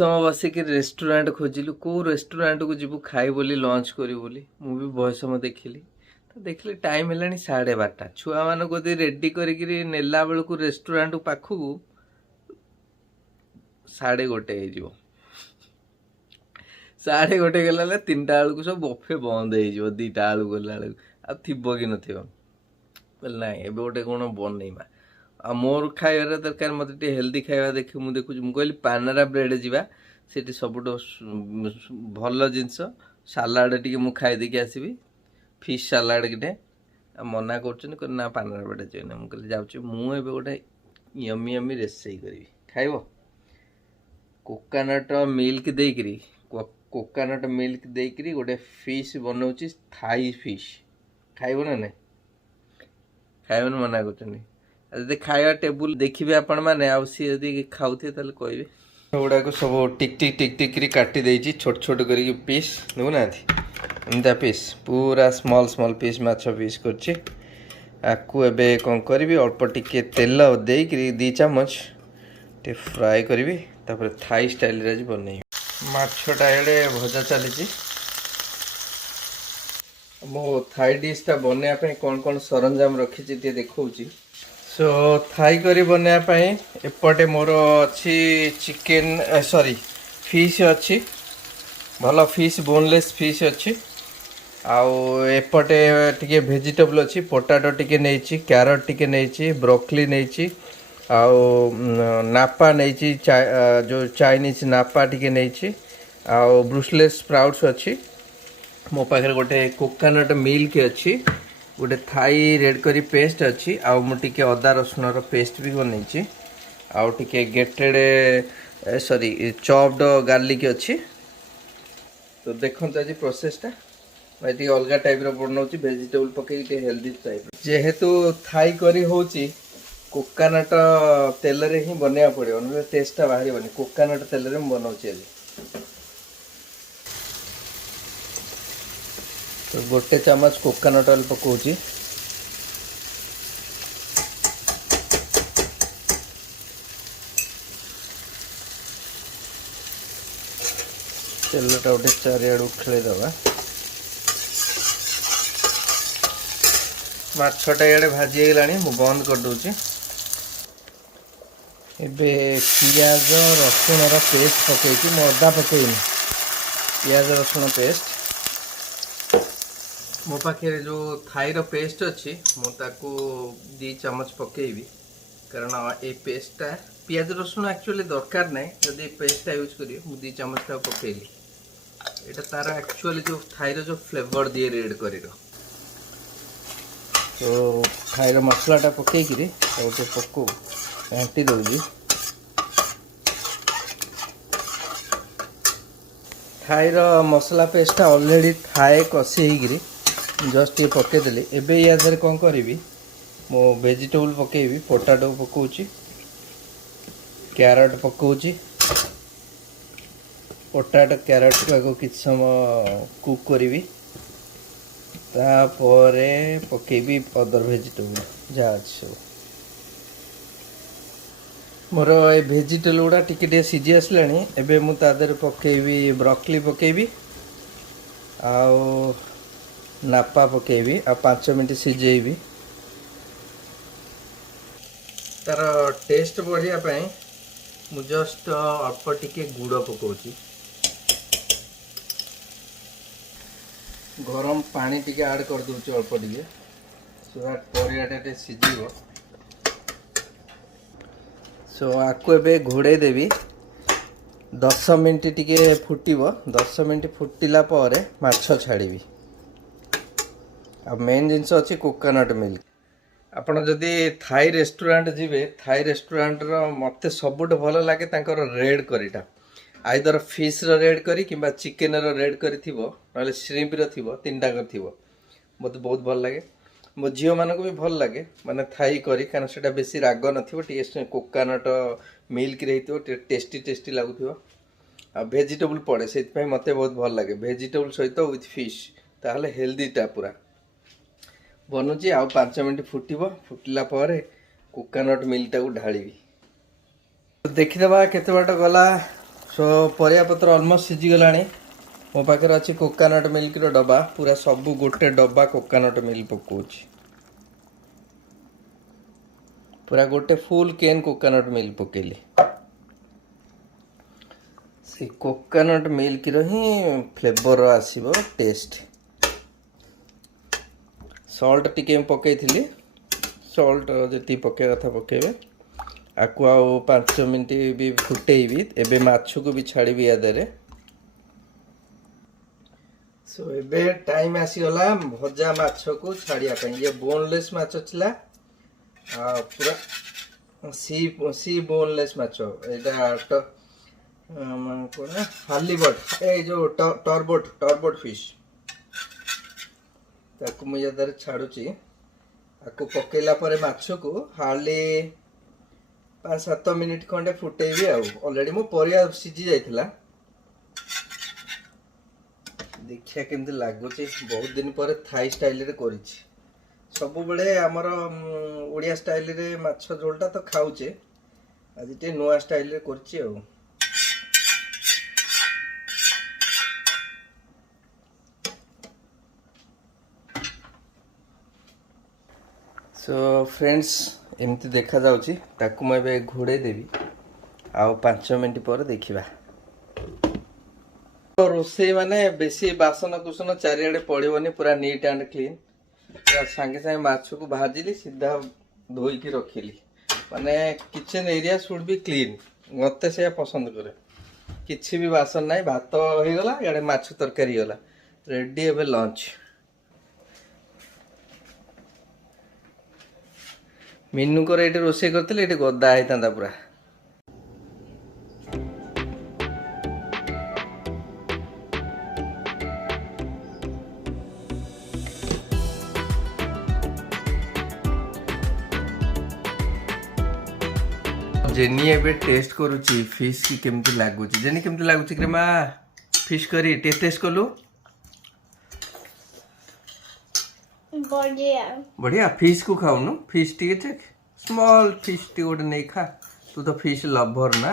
समय बसिक रेस्टोरेंट खोजिलु कौ रेस्टोरेंट को जीवु खाई बोली लंच करी बोली मु भी बहुत समय देखिली तो देखिली टाइम है 12:30 छुआ मान को रेडी करी नेला बेलू को रेस्टोरेंट पाखु 1:30 हो 1:30 गला 3टा बेलू सब बफे बंद हो 2टा बेलू गला आ थी कि न ना ए गोटे कौन बनईमा आ मोर खाइबार दरकार मत हेल्दी खाଇବା देखि मु देखु मु कहली पानारा ब्रेड जीवा सेठी सबुठ भल जिनस सालाड टी मु खाई देखि आसबि फिश सालाड किटे मना कर ना पानारा ब्रेड चाहिए मु कहली जाउची मु एबे गोटे यमी यमी रेसिपी करी खाइबो कोकोनट मिल्क देकरी कोकोनट मिल्क देकरी गोटे फिश बनाउची थाई फिश खाइबो ना नहीं खाइबन मना कर खाया टेबुल देखिए आपण मैंने आउ सी यदि खाऊे ताले कहबे गुड़ाक सब टिक टिक टिक टिक काटी देछि छोट छोट करी पीस देखुना एमता पीस पूरा स्मॉल स्मॉल पीस माछ पीस करछि आकु एबे कोन करबी अल्प टिके तेल देकरी 2 चम्मच टे फ्राई करबी तापर थाई स्टाइल रे बनै माछटा एडे भजा चली मो थाई डिशटा बनया पे कौन कौन सरंजाम रखी देखौची सो थाई करी बनया पे एपटे मोर अच्छी चिकेन सॉरी फिश अच्छी भल फिश बोनलेस फिश अच्छी आउ एपटे टिके वेजिटेबल अच्छी पोटाटो टिके नहींची कैरट टिके नहींची ब्रोकली नहींची आउ नापा नहींची जो चाइनीज नापा टिके नहींची आउ ब्रुसलेस स्प्राउट्स अच्छी मो पाखे गोटे कोकोनट मिल्क अच्छी गोटे थाई रेड करी पेस्ट अच्छी आउ मु टिके अदा रसुण रो पेस्ट भी बनई आउ टिके गेटेड सॉरी चॉप्ड गार्लिक अच्छी तो देखो आज प्रोसेसटा मैं टी अलग टाइप रो बनाऊँ वेजिटेबल पकई हेल्दी टाइप जेहेतु थाई करी होची कोकोनट तेल रे ही बनया पड़ो ना टेस्टा बाहर बनी कोकोनट तेल रे बनाऊँ आज तो गोटे चम्मच कोकोनट ऑयल पकाउची तेलटा गोटे चारिआडू खेलदबा माछटा इे भाजी गलानी मु बंद कर दूची एबे पियाज रसुण रो पेस्ट पकई मु अदा पकईनी पियाज रसुण पेस्ट मो पाखे जो थाई रो पेस्ट अच्छी मुझे 2 चम्मच पकेबी कारण ये पेस्टा पियाज रसुण एक्चुअली दरकार ना जब पेस्टा यूज करिए मु 2 चम्मच ता पकेली एटा तार एक्चुअली जो थाई रो जो फ्लेवर दिए रेड करी रो तो थाई रो मसलाटा पकेकरी गोटे पको घाटी दौजी थाई रो मसला पेस्टा ऑलरेडी थाए कसी होगी जस्ट ये पकईदेली एबे या कौन करी मो वेजिटेबल पकेबी पोटाटो पकाउची कैरट पकाउची पोटाटो कैरट को किछ समय कुक करी तापरे पकेबी अदर वेजिटेबल जहाँ अच्छे मोर ए वेजिटेबल गुड़ा टिके सीझी आसलानी एबे मु तादर पकेबी ब्रोकली पकेबी आउ नापा पकेबी आ 5 मिनट सिझेबी तार टेस्ट बढ़िया पाई मु जस्ट अल्प टिके गुड़ पकाउची गरम पानी टिके ऐड कर दूची अल्प टिके सो दैट परियाटा सिझिबो सो आकु एबे घोड़े देवी 10 मिनट टिके फुटिबो 10 मिनट फुटिला परे माछ छाड़ीबी आ मेन जिनस अच्छी कोकोनट मिल्क आपड़ जदि थाई रेस्टोरेंट जीवे थाई रेस्टोरेंट मत सबुठ भल लगे रेड करीटा आइदर फिश रेड करी कि चिकेन रेड करी थी ना श्रिम्प थी 3टा थी मत बहुत भल लगे मो झील मान भी भल लगे माने थाई करी कारण से बेसी राग न कोकोनट मिल्क रही टेस्टी टेस्टी लगुव आ वेजिटेबल पड़े से मत बहुत भल लगे वेजिटेबल सहित विथ फिश ताहले हेल्दीटा पूरा बनुची आउ 5 मिनट फुटिबो फुटिला परे कोकोनट मिल्क टाको ढाळीबी देखिदबा केते बाट गला सो परिया पत्र ऑलमोस्ट सिझी गलानी मो पाखे अच्छी कोकोनट मिल्क रो डब्बा पूरा सब गोटे डब्बा कोकोनट मिल्क पकाउछि पूरा गोटे फुल कैन कोकोनट मिल्क पकेली से कोकोनट मिल्क रो ही फ्लेवर आसीबो टेस्ट सॉल्ट टिके पकईली सॉल्ट जी पके कथा पकेबे आकु आउ 5 मिनट भी फुटेबी एबे माछु को भी छाड़बी यादरे सो एबे टाइम आसीगला भजा माछ को छाड़िया पे ये बोनलेस माछ छिला पूरा सी बोनलेस माछ एटा कोन हालीबट ए जो टर्बोट फिश ताकू मु यादरे छाड़ुची आकु पकेला परे माछ को हाली 5-7 मिनिट खंडे फुटेबी ऑलरेडी मो परिया सिझी जाइथिला देखिया केमती लागुची बहुत दिन पर थाई स्टाइल रे करिछि सब बेले हमर ओडिया स्टाइल रे माछ झोलटा तो खाउचे आज ते नोआ स्टाइल रे करछि सो फ्रेंड्स एमती देखा जाउची ताकू मैं बे घोड़े देवी आउ 5 मिनट पर देखिबा रोसे माने बेसी बासन कुसन चारियाडे पड़िबनी पूरा नीट एंड क्लीन पूरा संगे संगे माछ को भाजिली सीधा धोई की रखिली माने kitchen area should be clean मते से पसंद करे किछि भी बासन नाही भात हो गला याडे माछ तरकारी गला रेडी एबे लंच मीनू को ये रोसे करते ये गदा होता पूरा जेनी एबे टेस्ट करूची फिश की केमती लागुची जेनी केमती लागुची कि माँ फिश करी टेस्ट कलु बढ़िया बढ़िया फिश को खाऊनु फिश टी चेक स्मॉल फिश टी गोटे नहीं खा तू तो फिश लवर ना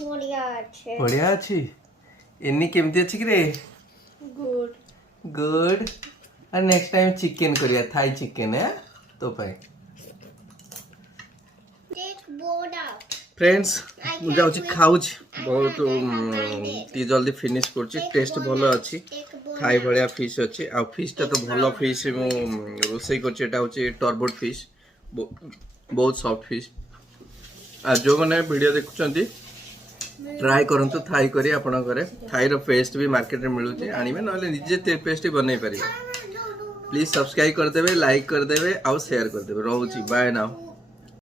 बढ़िया अच्छी एनी केमती अच्छी कि रे गुड गुड और नेक्स्ट टाइम चिकन करिया थाई चिकन है तो पाए फ्रेंड्स मु जाउची खाउची बहुत ती जल्दी फिनिश करची टेस्ट भलो अछि थाई भलिया फिश अछि आ फिश ता तो भलो फिश मु रोसई करची एटा होची टर्बोट फिश बहुत सॉफ्ट फिश आ जो माने वीडियो देखुचंती ट्राई करंतु थाई करी आपण घरे थाई रो पेस्ट भी मार्केट रे मिलुची आनिबे नले निजे पेस्ट बनै परिबे प्लीज सब्सक्राइब कर देबे लाइक कर देबे आ शेयर कर देबे रहउची बाय नाउ।